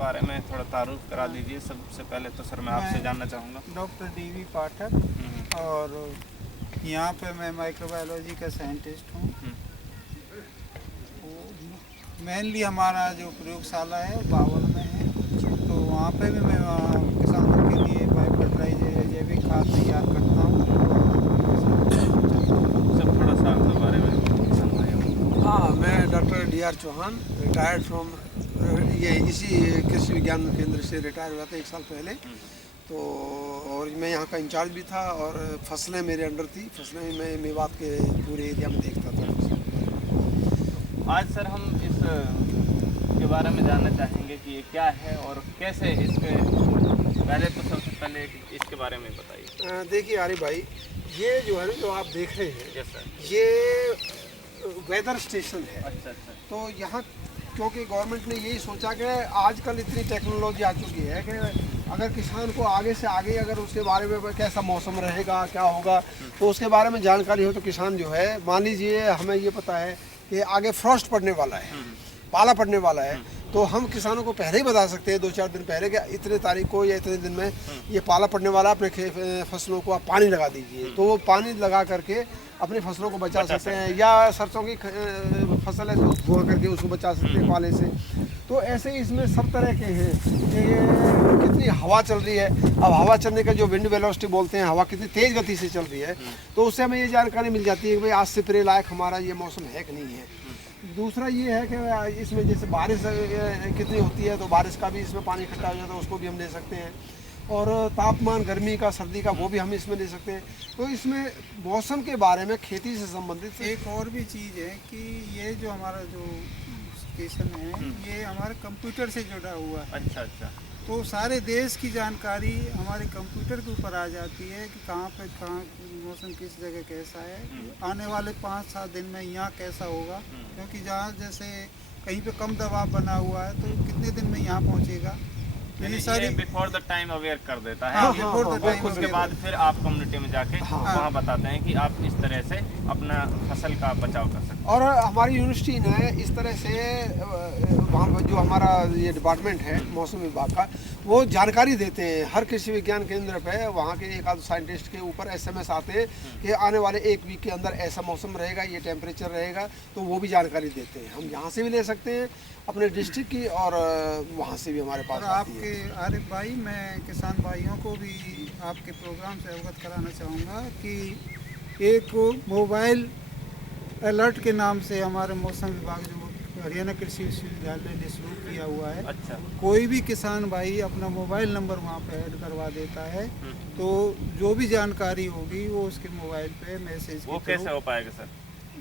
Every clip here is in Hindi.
बारे में थोड़ा तारुफ करा दीजिए। सबसे पहले तो सर मैं आपसे जानना चाहूँगा। डॉक्टर डीवी पाठक, और यहाँ पे मैं माइक्रोबायोलॉजी का साइंटिस्ट हूँ। मेनली हमारा जो प्रयोगशाला है बावल में है, तो वहाँ पे भी मैं किसानों के लिए बायो फर्टिलाइजर जैविक खाद तैयार करता हूँ। सब थोड़ा सा आपके बारे में समझाइए। हाँ, मैं doctor D R. Chauhan, retired from ये इसी कृषि विज्ञान केंद्र से रिटायर हुआ था 1 साल पहले। तो और मैं यहाँ का इंचार्ज भी था, और फसलें मेरे अंडर थी। फसलें मैं मेवात के पूरे एरिया में देखता था। आज सर हम इस के बारे में जानना चाहेंगे कि ये क्या है और कैसे इसके, पहले तो सबसे पहले इसके बारे में बताइए। देखिए आरिफ भाई, ये जो है ना, जो आप देख रहे हैं, यस सर। ये वेदर स्टेशन है। अच्छा। तो यहाँ क्योंकि गवर्नमेंट ने यही सोचा कि आजकल इतनी टेक्नोलॉजी आ चुकी है कि अगर किसान को आगे से आगे अगर उसके बारे में कैसा मौसम रहेगा, क्या होगा, तो उसके बारे में जानकारी हो, तो किसान जो है, मान लीजिए हमें ये पता है कि आगे फ्रॉस्ट पड़ने वाला है, पाला पड़ने वाला है, तो हम किसानों को पहले ही बता सकते हैं 2-4 दिन पहले कि इतने तारीख को या इतने दिन में ये पाला पड़ने वाला है, अपने फसलों को आप पानी लगा दीजिए। तो वो पानी लगा करके अपनी फसलों को बचा सकते हैं, या सरसों की फसल है तो धुआं करके उसको बचा सकते हैं पाले से। तो ऐसे ही इसमें सब तरह के हैं कि ये कितनी हवा चल रही है। अब हवा चलने का जो विंड वेलोसिटी बोलते हैं, हवा कितनी तेज़ गति से चल रही है, तो उससे हमें ये जानकारी मिल जाती है कि भाई आज से प्रे लायक हमारा ये मौसम है कि नहीं है। दूसरा ये है कि इसमें जैसे बारिश कितनी होती है, तो बारिश का भी इसमें पानी इकट्ठा हो जाता है, उसको भी हम ले सकते हैं। और तापमान गर्मी का, सर्दी का, वो भी हम इसमें ले सकते हैं। तो इसमें मौसम के बारे में खेती से संबंधित एक और भी चीज़ है कि ये जो हमारा जो स्टेशन है, ये हमारे कंप्यूटर से जुड़ा हुआ है। अच्छा। तो सारे देश की जानकारी हमारे कंप्यूटर के ऊपर आ जाती है कि कहाँ मौसम किस जगह कैसा है, आने वाले 5-7 दिन में यहाँ कैसा होगा। क्योंकि जहाँ जैसे कहीं पे कम दबाव बना हुआ है, तो कितने दिन में यहाँ पहुँचेगा, तो ये सारी बिफोर द टाइम अवेयर कर देता है। हाँ, बिफोर द टाइम। उसके बाद फिर आप कम्युनिटी में जाके वहाँ बताते हैं कि आप इस तरह से अपना फसल का बचाव कर सकते हैं। और हमारी यूनिवर्सिटी ने इस तरह से वहाँ पर जो हमारा ये डिपार्टमेंट है मौसम विभाग का, वो जानकारी देते हैं हर कृषि विज्ञान केंद्र पे। वहाँ के एक आध साइंटिस्ट के ऊपर SMS आते हैं कि आने वाले 1 वीक के अंदर ऐसा मौसम रहेगा, ये टेम्परेचर रहेगा, तो वो भी जानकारी देते हैं। हम यहाँ से भी ले सकते हैं अपने डिस्ट्रिक्ट की, और वहाँ से भी हमारे पास आती है। आरिफ भाई, मैं किसान भाइयों को भी आपके प्रोग्राम से अवगत कराना चाहूँगा कि एक मोबाइल अलर्ट के नाम से हमारे मौसम विभाग जो हरियाणा कृषि विश्वविद्यालय ने शुरू किया हुआ है। अच्छा। कोई भी किसान भाई अपना मोबाइल नंबर वहाँ पे ऐड करवा देता है, तो जो भी जानकारी होगी वो उसके मोबाइल पे मैसेज, वो कैसे हो पाएगा सर?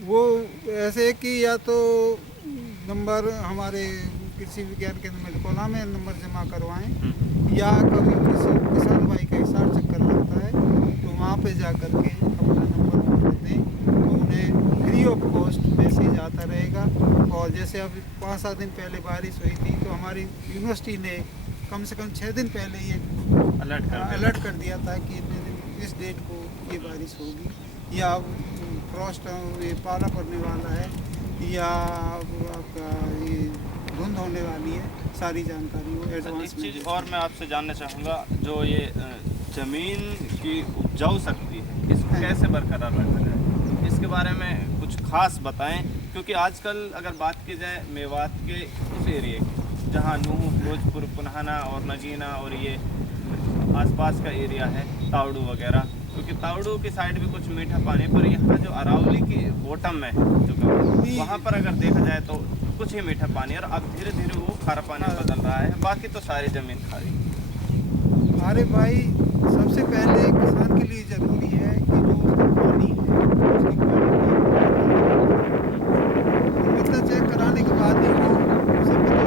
वो ऐसे कि या तो नंबर हमारे कृषि विज्ञान केंद्र में कोला में नंबर जमा करवाएं, या कभी किसी किसान भाई का हिसार चक्कर लगता है तो वहाँ पे जा कर के अपना नंबर वहाँ दें, तो उन्हें फ्री ऑफ कॉस्ट मैसेज आता रहेगा। और जैसे अभी 5-7 दिन पहले बारिश हुई थी, तो हमारी यूनिवर्सिटी ने कम से कम 6 दिन पहले ये अलर्ट कर दिया था कि इस डेट को ये बारिश होगी, या फ्रॉस्ट ये पाला पड़ने वाला है, या आपका ये धुंध होने वाली है। सारी जानकारी वो एडवांस में। एक चीज़ और मैं आपसे जानना चाहूँगा, जो ये ज़मीन की उपजाऊ शक्ति है, इसको कैसे बरकरार रखा जाए, इसके बारे में कुछ खास बताएं। क्योंकि आजकल अगर बात की जाए मेवात के उस एरिए की, जहाँ नूह, फिरोजपुर, पुन्हाना और नगीना और ये आसपास का एरिया है, तावड़ू वगैरह, क्योंकि तावड़ू की साइड भी कुछ मीठा पानी, पर यहाँ जो अरावली की बॉटम में जो वहाँ पर अगर देखा जाए तो कुछ ही मीठा पानी, और अब धीरे धीरे वो खारा पानी बदल रहा है, बाकी तो सारी ज़मीन खारी। अरे भाई, सबसे पहले किसान के लिए ज़रूरी है कि जो उसका पानी है उसकी मतलब चेक कराने के बाद ही वो उसे पता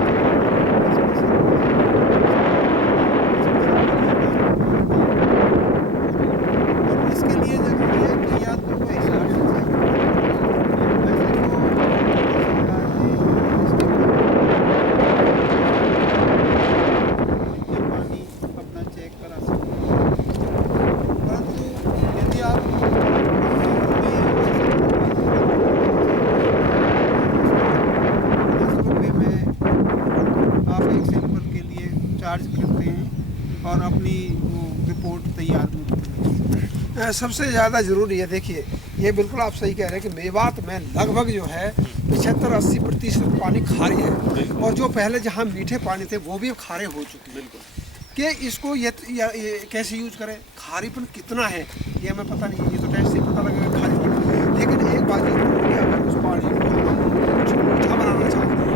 और इसके लिए ज़रूरी है कि या तो कोई हिसाब से चेक पानी अपना चेक करा सकते हैं। परंतु यदि आप ₹10 में चार्ज करते हैं और अपनी वो रिपोर्ट तैयार करते हैं। सबसे ज़्यादा ज़रूरी है, देखिए ये बिल्कुल आप सही कह रहे हैं कि मेवात में लगभग जो है 75-80% पानी खारे है, और जो पहले जहाँ मीठे पानी थे वो भी अब खारे हो चुके हैं। कि इसको ये कैसे यूज करें, खारीपन कितना है ये हमें पता नहीं है, ये तो टेस्ट से पता लगेगा खारीपन। लेकिन एक बात जरूर है, अगर उस पानी को हम कुछ मीठा बनाना चाहते हैं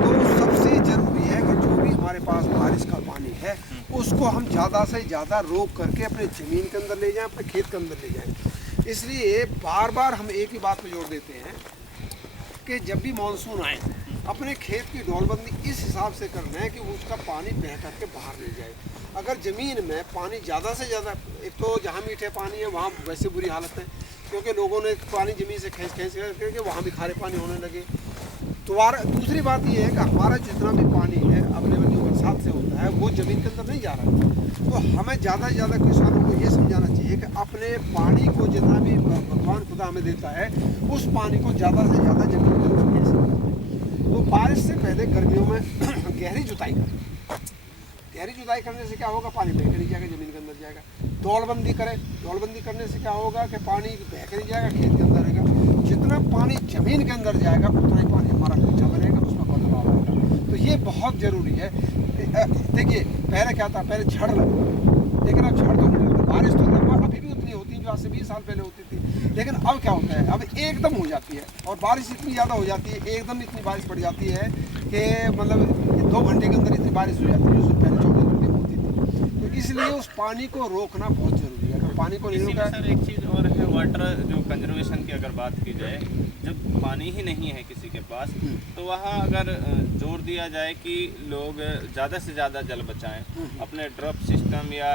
तो सबसे ज़रूरी है कि जो भी हमारे पास बारिश का पानी है उसको हम ज़्यादा से ज़्यादा रोक करके अपने ज़मीन के अंदर ले जाएं, अपने खेत के अंदर ले जाएं। इसलिए बार बार हम एक ही बात पर जोर देते हैं कि जब भी मानसून आए अपने खेत की ढोलबंदी इस हिसाब से करना है कि उसका पानी बह करके बाहर ले जाए। अगर ज़मीन में पानी ज़्यादा से ज़्यादा, एक तो जहाँ मीठे पानी है वहाँ वैसे बुरी हालत है, क्योंकि लोगों ने पानी ज़मीन से खींच करके वहाँ भी खारे पानी होने लगे। दूसरी बात ये है कि हमारा जितना भी पानी है अवेलेबल जो बरसात से होता है वो ज़मीन के अंदर नहीं जा रहा है। तो हमें ज़्यादा से ज़्यादा किसानों को ये समझाना चाहिए कि अपने पानी को जितना भी भगवान खुदा हमें देता है उस पानी को ज़्यादा से ज़्यादा ज़मीन के अंदर कैसे करें। तो बारिश से पहले गर्मियों में गहरी जुताई करें। गहरी जुताई करने से क्या होगा, पानी बह कर नहीं जाएगा, ज़मीन के अंदर जाएगा। दौड़बंदी करें, दौड़बंदी करने से क्या होगा कि पानी बह कर नहीं जाएगा, खेत के अंदर रहेगा। जितना पानी ज़मीन के अंदर जाएगा उतना ही पानी हमारा मीठा बनेगा, उसमें बदलाव आएगा। तो ये बहुत ज़रूरी है। देखिए पहले क्या था, पहले झड़ लगता, लेकिन अब झड़ तो नहीं लगता। बारिश तो लगभग अभी भी उतनी होती है जो आज से 20 साल पहले होती थी, लेकिन अब क्या होता है, अब एकदम हो जाती है और बारिश इतनी ज़्यादा हो जाती है, एकदम इतनी बारिश पड़ जाती है कि मतलब 2 घंटे के अंदर इतनी बारिश हो जाती है जो पहले 24 घंटे होती थी। तो इसलिए उस पानी को रोकना बहुत ज़रूरी है। अगर पानी को नहीं रोका, सर एक चीज़ और है, वाटर जो कंजर्वेशन की अगर बात की जाए, जब पानी ही नहीं है किसी के पास तो वहाँ अगर जोर दिया जाए कि लोग ज़्यादा से ज़्यादा जल बचाएं, अपने ड्रॉप सिस्टम या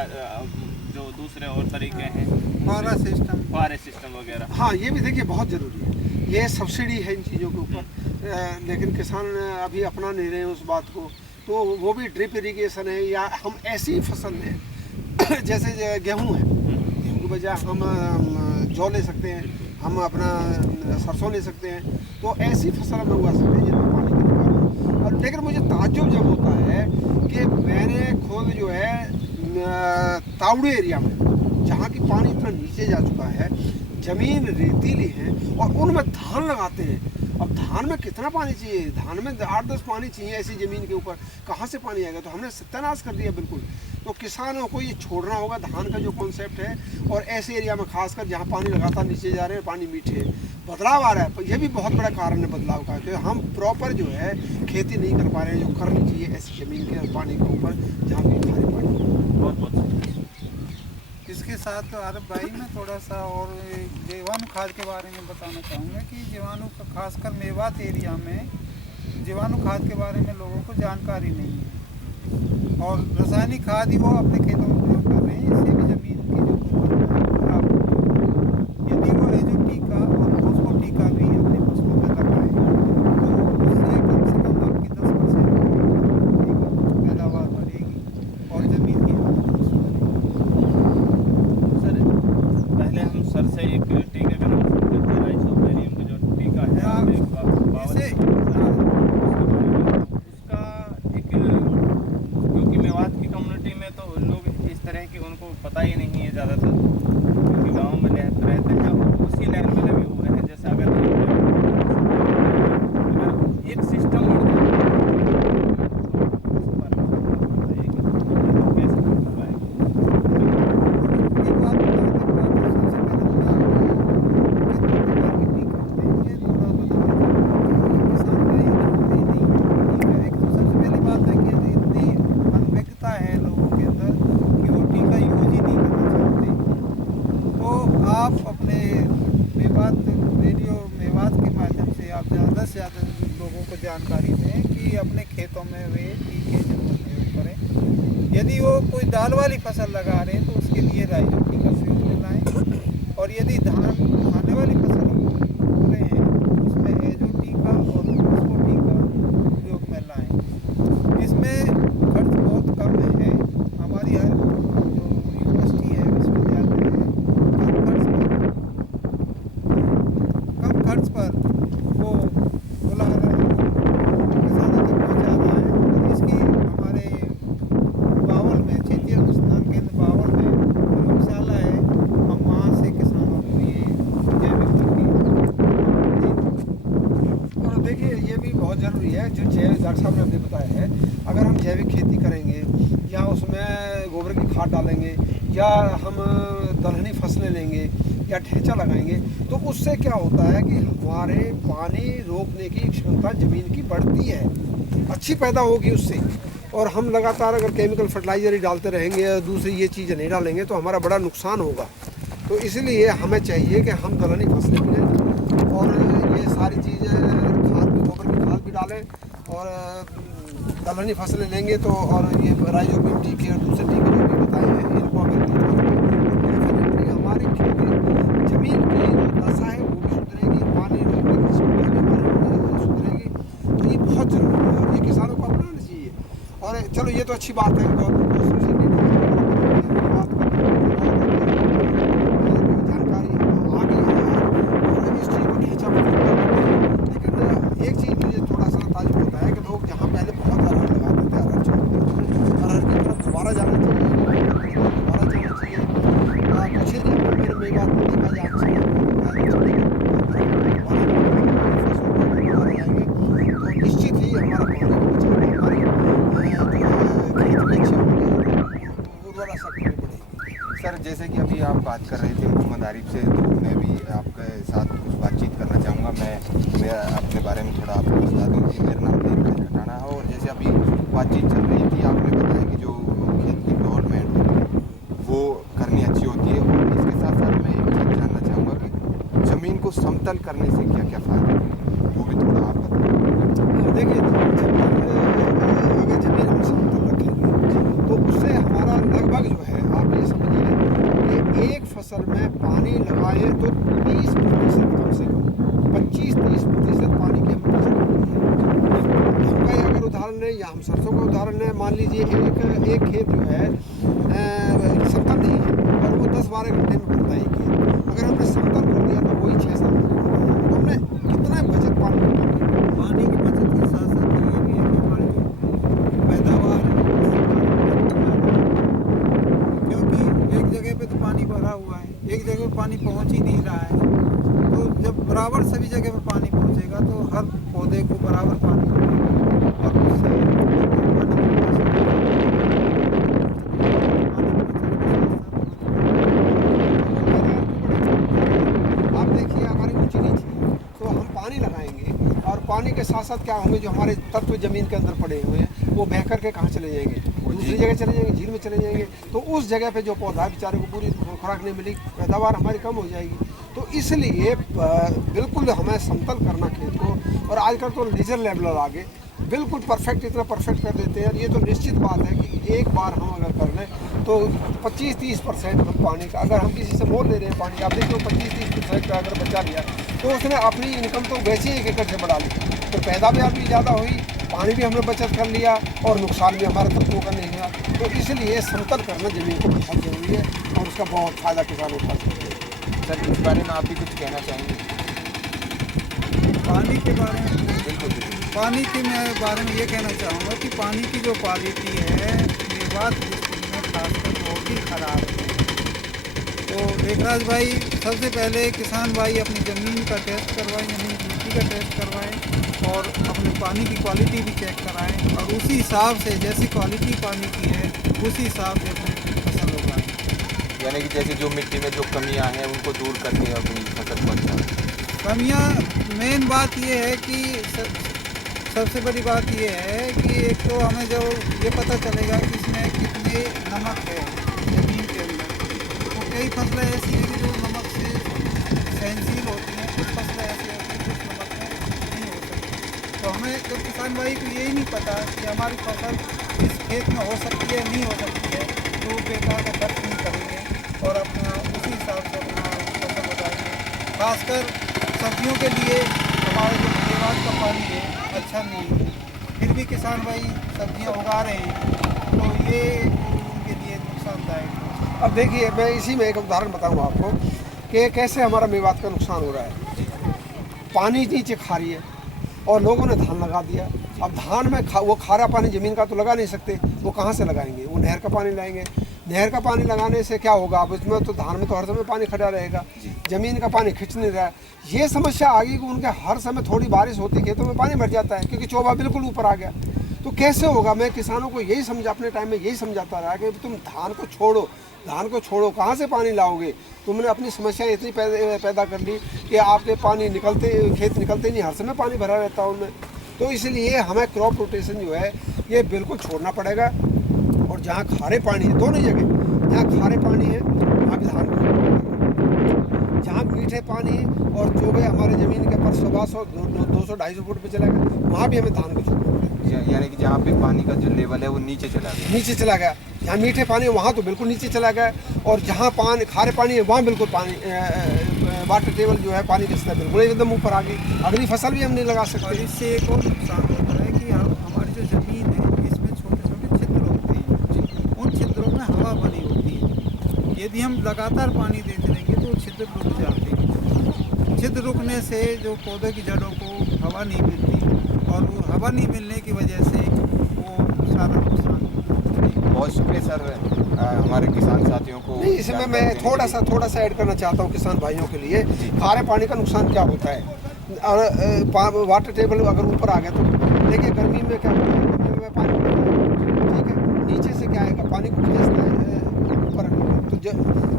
जो दूसरे और तरीके हैं, फुहारे सिस्टम वगैरह। हाँ ये भी देखिए बहुत ज़रूरी है, ये सब्सिडी है इन चीज़ों के ऊपर, लेकिन किसान अभी अपना नहीं रहे उस बात को। तो वो भी ड्रिप इरिगेशन है, या हम ऐसी फसल लें जैसे गेहूँ है, गेहूँ की बजाय हम जौ ले सकते हैं, हम अपना सरसों ले सकते हैं। तो ऐसी फसल हम उगा सकते हैं जिनमें पानी की दरकार हो। और लेकिन मुझे ताज्जुब जब होता है कि मैंने खुद जो है तावड़े एरिया में जहाँ की पानी इतना नीचे जा चुका है, ज़मीन रेतीली है और उनमें धान लगाते हैं। अब धान में कितना पानी चाहिए, धान में 8-10 पानी चाहिए ऐसी ज़मीन के ऊपर, कहाँ से पानी आएगा। तो हमने सत्यानाश कर दिया बिल्कुल। तो किसानों को ये छोड़ना होगा धान का जो कॉन्सेप्ट है, और ऐसे एरिया में खासकर जहाँ पानी लगातार नीचे जा रहे हैं, पानी मीठे बदलाव आ रहा है। पर यह भी बहुत बड़ा कारण है बदलाव का, कि हम प्रॉपर जो है खेती नहीं कर पा रहे हैं जो करनी चाहिए ऐसी ज़मीन के पानी के ऊपर जहाँ पे खारे पानी। बहुत बहुत इसके साथ आरब भाई मैं थोड़ा सा और जीवाणु खाद के बारे में बताना चाहूँगा कि जीवाणु खासकर मेवात एरिया में जीवाणु खाद के बारे में लोगों को जानकारी नहीं है, और रासायनिक खाद ही वो अपने खेतों में प्रयोग कर रहे हैं। इससे भी ज़मीन की जो गुणवत्ता है खराब हो। यदि वो एजो टीका और फॉस्फो टीका भी अपने फसलों में लगाए तो उससे कम से कम आपकी 10% पैदावार बढ़ेगी और ज़मीन की सर से एक टीके का नाम सुनते थे, राइसोबेरियम का जो टीका है उसका एक, क्योंकि मेवात की कम्युनिटी में तो लोग इस तरह की उनको पता ही नहीं है ज़्यादातर, क्योंकि गांव में रहते हैं और उसी लाइन में लगे हुए हैं। जैसे अगर एक सिस्टम बढ़ जाए जानकारी दें कि अपने खेतों में वे टीके जरूर प्रयोग करें। यदि वो कोई दाल वाली फसल लगा रहे हैं तो उसके लिए राइजो टीका प्रयोग में लाएँ, और यदि धान खाने वाली फसल हो रहे हैं तो उसमें एजो टीका और फॉस्फो टीका प्रयोग में लाएँ। इसमें खर्च बहुत कम है। हमारी हर जो यूनिवर्सिटी है, विश्वविद्यालय है, कम खर्च पर वो बुला रहे हैं, किसानों तक पहुँचा रहा है। और इसकी हमारे जैविक खेती करेंगे या उसमें गोबर की खाद डालेंगे या हम दलहनी फसलें लेंगे या ढेंचा लगाएंगे, तो उससे क्या होता है कि हमारे पानी रोकने की क्षमता ज़मीन की बढ़ती है, अच्छी पैदा होगी उससे। और हम लगातार अगर केमिकल फर्टिलाइज़र ही डालते रहेंगे, दूसरी ये चीज़ें नहीं डालेंगे, तो हमारा बड़ा नुकसान होगा। तो इसलिए हमें चाहिए कि हम दलहनी फसलें भी लें और ये सारी चीज़ें खाद भी, गोबर की खाद भी डालें और दलहनी फसलें लेंगे तो, और ये राइजोबियम टीके और दूसरे टीके जो भी बताए हैं इनको अगर डेफिनेटली हमारी खेती ज़मीन की जो दशा है वो भी सुधरेगी, पानी रोकने की क्षमता जो हमारी सुधरेगी। तो ये बहुत ज़रूरी है और ये किसानों को अपनाना चाहिए। और चलो ये तो अच्छी बात है, गवर्नमेंट को सब्सिडी बात जानकारी आ गई है और इस चीज़ को ढींचा लेकिन एक चीज़ मुझे थोड़ा सा ताजुब होता है कि लोग जहाँ पहले बहुत अरहर लगाते थे, अरहर छोड़ते अरहर की तरफ दोबारा जाना चाहिए, दोबारा जाना चाहिए। कुछ ही दिन में मेरे बात में देखा जाए तो निश्चित ही हमारा पानी का बचाव, हमारी खेती भी अच्छी होगी, उर्वरा शक्ति भी बढ़ेगी। सर, जैसे कि अभी आप बात कर रहे थे मोहम्मद आरिफ से, तो मैं भी आपके साथ कुछ बातचीत करना चाहूँगा। मैं अपने बारे में थोड़ा आपको बता दूँ कि मेरा नाम देवराज खटाना है और जैसे अभी बातचीत चल रही थी, आपने बताया कि जो खेत की डेवलपमेंट होती है वो करनी अच्छी होती है। और इसके साथ साथ मैं एक चीज़ जानना चाहूँगा कि ज़मीन को समतल करने से क्या क्या फ़ायदे हैं, वो भी थोड़ा आप बताएँ। देखिए, अगर ज़मीन हम समतल रखेंगे तो उससे हमारा लगभग जो है, आप ये समझिए कि एक फसल में पानी लगाए तो 30% कम से कम 25-30% पानी की हम बचत होती है। गेहूँ का अगर उदाहरण लें या हम सरसों का उदाहरण लें, मान लीजिए एक खेत जो है समतल नहीं है और वो 10-12 घंटे में भरता है एक खेत, अगर हमने समतल कर दिया तो वही 6-7 घंटे में भर जाएगा। तो हमने कितना बचत पानी की बचत के साथ साथ ये भी है कि हमारी जो पैदावार है, क्योंकि एक जगह पे तो पानी भरा हुआ है, एक जगह पे पानी पहुंच ही नहीं रहा है। तो जब बराबर सभी जगह पे पानी पहुंचेगा तो हर पौधे को बराबर पानी मिलेगा और उससे आप देखिए, हमारी ऊंची नीची तो हम पानी लगाएंगे और पानी के साथ साथ क्या होंगे, जो हमारे तत्व ज़मीन के अंदर पड़े हुए हैं वो बह करके कहाँ चले जाएंगे, दूसरी जगह चले जाएंगे, झील में चले जाएंगे। तो उस जगह पे जो पौधा बेचारे को पूरी खुराक नहीं मिली, पैदावार हमारी कम हो जाएगी। तो इसलिए बिल्कुल हमें समतल करना खेत को। और आजकल तो लेजर लेवलर आ गए, बिल्कुल परफेक्ट, इतना परफेक्ट कर देते हैं। ये तो निश्चित बात है कि एक बार हम अगर कर लें तो 25-30% हम पानी का, अगर हम किसी से मोल ले रहे हैं पानी, आप देखो 25-30% का अगर बचा लिया तो उसने अपनी इनकम तो वैसे ही 1 एकड़ से बढ़ा ली, तो पैदावार भी ज़्यादा हुई, पानी भी हमने बचत कर लिया और नुकसान भी हमारे तत्वों का नहीं हुआ। तो इसलिए समतल करना ज़मीन को बहुत ज़रूरी है और उसका बहुत फ़ायदा किसान उठा सकते हैं। सर, इस बारे में आप भी कुछ कहना चाहेंगे? पानी के बारे में, बिल्कुल। पानी के मैं बारे में ये कहना चाहूँगा कि पानी की जो क्वालिटी है मेवात डिस्ट्रिक्ट में खासकर बहुत ही ख़राब है। तो देवराज भाई, सबसे पहले किसान भाई अपनी ज़मीन का टेस्ट करवाएं, ज़मीन की मिट्टी का टेस्ट करवाएं और अपने पानी की क्वालिटी भी चेक कराएं और उसी हिसाब से जैसी क्वालिटी पानी की है उसी हिसाब से अपनी फसल उगाएं। यानी कि जैसे जो मिट्टी में जो कमियां हैं उनको दूर करके अपनी फसल को अच्छा। कमियाँ, मेन बात ये है कि सबसे बड़ी बात ये है कि एक तो हमें जो ये पता चलेगा कि इसमें कितने नमक है ज़मीन के अंदर। तो कई फसलें ऐसी हैं कि जो नमक से सहनशील होती हैं, कुछ फसलें ऐसी होती हैं कुछ नमक में नहीं हो सकती। तो हमें तो किसान भाई को यही नहीं पता कि हमारी फसल इस खेत में हो सकती है नहीं हो सकती है, तो बेकार का खर्च नहीं करेंगे और अपना उसी हिसाब से अपना फसल लगाएंगे। खासकर सब्जियों के लिए हमारा जो मेवात का पानी है अच्छा नहीं है, फिर भी किसान भाई सब्जियां उगा रहे हैं, तो ये उनके लिए नुकसानदायक है। अब देखिए, मैं इसी में एक उदाहरण बताऊंगा आपको कि कैसे हमारा मेवात का नुकसान हो रहा है। पानी नीचे खा रही है और लोगों ने धान लगा दिया। अब धान में वो खारा पानी ज़मीन का तो लगा नहीं सकते, वो कहाँ से लगाएंगे, वो नहर का पानी लाएंगे। नहर का पानी लगाने से क्या होगा, अब इसमें तो धान में तो हर समय पानी खड़ा रहेगा, ज़मीन का पानी खिंच नहीं रहा है। ये समस्या आ गई कि उनके हर समय थोड़ी बारिश होती खेतों में पानी भर जाता है क्योंकि चौबा बिल्कुल ऊपर आ गया। तो कैसे होगा? मैं किसानों को यही समझा, अपने टाइम में यही समझाता रहा कि तुम धान को छोड़ो, धान को छोड़ो, कहाँ से पानी लाओगे? तुमने अपनी समस्याएं इतनी पैदा कर ली कि आपके पानी निकलते, खेत निकलते नहीं, हर समय पानी भरा रहता है उनमें। तो इसलिए हमें क्रॉप रोटेशन जो है ये बिल्कुल छोड़ना पड़ेगा। और जहाँ खारे पानी है, दोनों जगह, जहाँ खारे पानी है वहाँ भी धान को, जहाँ मीठे पानी है और जो भी हमारे ज़मीन के ऊपर 100, 200, 250 फुट पे चला गया, वहाँ भी हमें धान को छोड़ना पड़ेगा। यानी कि जहाँ पे पानी का जो लेवल है वो नीचे चला गया, नीचे चला गया। जहाँ मीठे पानी है वहाँ तो बिल्कुल नीचे चला गया, और जहाँ पानी खारे पानी है वहाँ बिल्कुल पानी वाटर टेबल जो है पानी का स्तर बिल्कुल एकदम ऊपर आ गई। अगली फसल भी हम नहीं लगा और सकते। इससे एक और नुकसान होता है कि हमारी जो ज़मीन है इसमें छोटे छोटे छिद्र होते हैं, उन छिद्रों में हवा बनी होती है। यदि हम लगातार पानी देते रहेंगे तो छिद्र रुक जाते हैं। छिद्र रुकने से जो पौधे की जड़ों को हवा नहीं मिलती, और वो हवा नहीं मिलने की वजह से वो सारा नुकसान होता है। बहुत शुक्रिया सर हमारे किसान साथियों को। नहीं, इसमें मैं थोड़ा सा ऐड करना चाहता हूँ किसान भाइयों के लिए। खारे पानी का नुकसान क्या होता है, और वाटर टेबल अगर ऊपर आ गया तो देखिए गर्मी में क्या होता है, गर्मी में पानी ठीक है, नीचे से क्या आएगा, पानी को खींचता है ऊपर, तो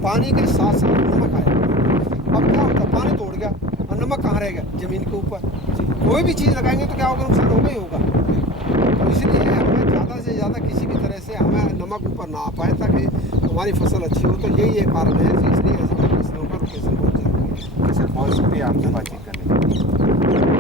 पानी के साथ साथ नमक आएगा। अब क्या होता है, पानी तोड़ गया और नमक कहाँ रहेगा, ज़मीन के ऊपर। कोई भी चीज़ लगाएंगे तो क्या होगा, नुकसान होगा ही होगा। तो इसलिए हमें ज़्यादा से ज़्यादा किसी भी तरह से हमें नमक ऊपर ना आ पाए ताकि हमारी फसल अच्छी हो। तो यही एक कारण है, इसलिए ऐसे फसलों का रोटेशन बहुत जरूरी है। सर बहुत शुक्रिया आपसे बातचीत करने के लिए।